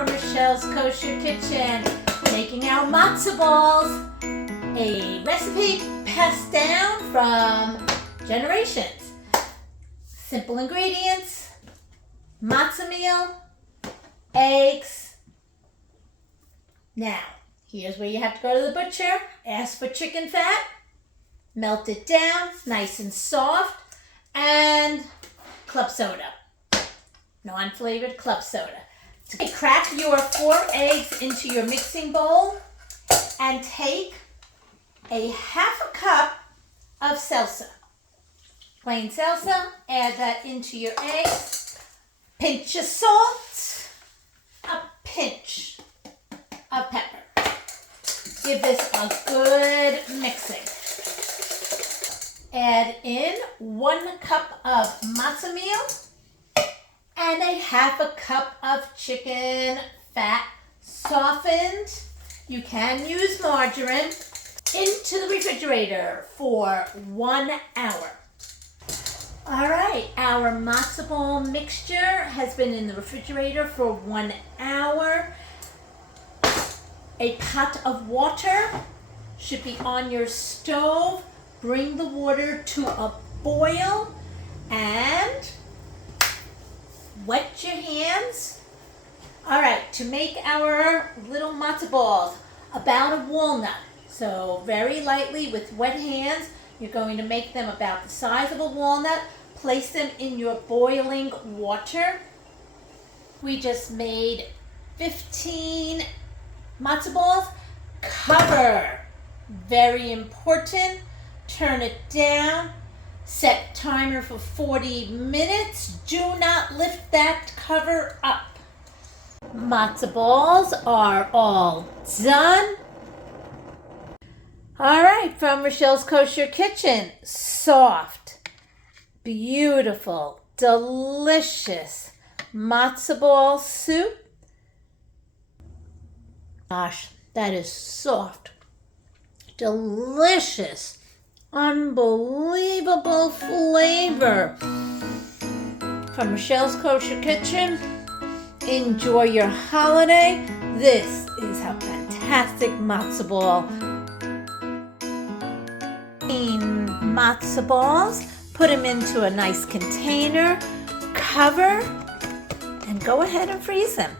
from Rochelle's Kosher Kitchen, making our matzoh balls, a recipe passed down from generations. Simple ingredients: matzah meal, eggs. Now, here's where you have to go to the butcher, ask for chicken fat, melt it down, nice and soft, and club soda, non-flavored club soda. Crack your 4 eggs into your mixing bowl and take a half a cup of seltzer, plain seltzer. Add that into your eggs. Pinch of salt, a pinch of pepper. Give this a good mixing. Add in 1 cup of matzah meal and a half a cup of chicken fat softened. You can use margarine. Into the refrigerator for 1 hour. All right, our matzoh ball mixture has been in the refrigerator for 1 hour. A pot of water should be on your stove. Bring the water to a boil and wet your hands. All right, to make our little matzoh balls, about a walnut. So very lightly with wet hands, you're going to make them about the size of a walnut. Place them in your boiling water. We just made 15 matzoh balls. Cover, very important. Turn it down. Set timer for 40 minutes. Do not lift that cover up. Matzoh balls are all done. All right, from Rochelle's Kosher Kitchen, soft, beautiful, delicious matzoh ball soup. Gosh, that is soft, delicious, unbelievable flavor. From Rochelle's Kosher Kitchen, enjoy your holiday. This is a fantastic matzoh ball. Matzoh balls, put them into a nice container, cover, and go ahead and freeze them.